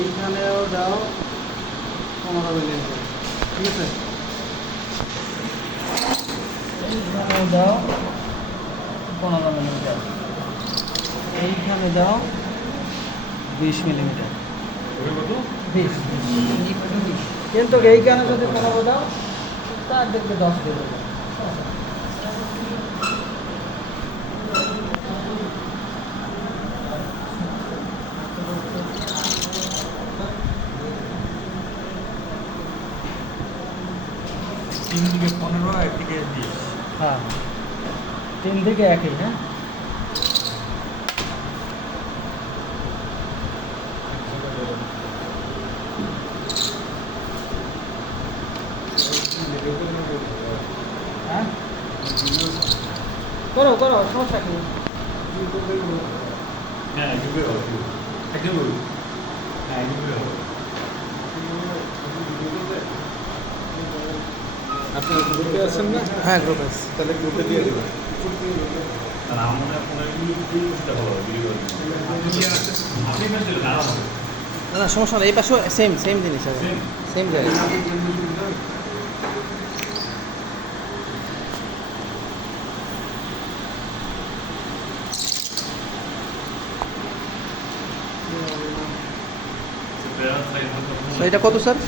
এইখানেও দাও 15 মিলিমিটার, ঠিক আছে? এইখানেও দাও 15 মিলিমিটার, এইখানে দাও 20 মিলিমিটার। কত? 20, কিন্তু এইখানে যদি 15 দাও তার দেখবে 10 দেবে। তিন দিকে 15, একদিকে 20। হ্যাঁ, 3 দিকে একই, হ্যাঁ। হ্যাঁ, করো করো, সমস্যা কি? হ্যাঁ, একদিকে হবে। একদিকে হবে। হ্যাঁ, একদিকে হবে। আপনারা গ্রুপে আছেন না? হ্যাঁ, গ্রুপ আছে। তাহলে গ্রুপে দিয়ে দেবেন। আর আমরা আপনার ভিডিওটা ভালো হবে, ভিডিও আপনি মেসেজ না হবে। না না, সমস্যা নেই, এই পাশেও সেম সেম জিনিস আছে, Same? সেম জায়গা। তো এটা কত স্যার?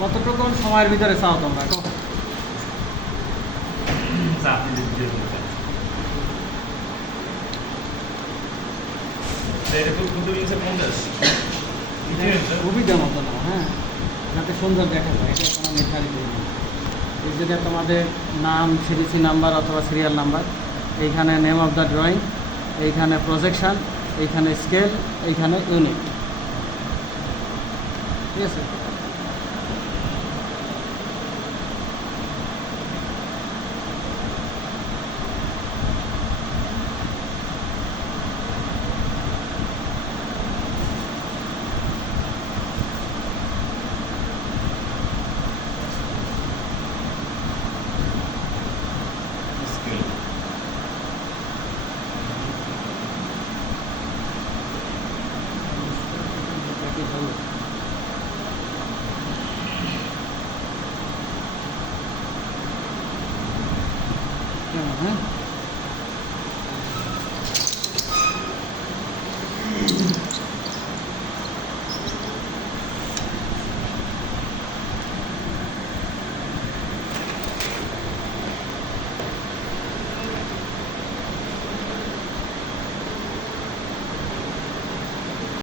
কতটুকু সময়ের ভিতরে চাও তোমরা? আপনি দিয়ে দেবেন। এটা তো কত নিয়েছে 50? সুবিধা মতো না, হ্যাঁ, যাতে সুন্দর দেখা যায়, এটা কোনো নির্ধারিত নেই। এই যেটা তোমাদের নাম, সিরিসি নাম্বার অথবা সিরিয়াল নাম্বার, এইখানে নেম অফ দ্য ড্রয়িং, এইখানে প্রজেকশান, এইখানে স্কেল, এইখানে ইউনিট, ঠিক আছে? হ্যাঁ,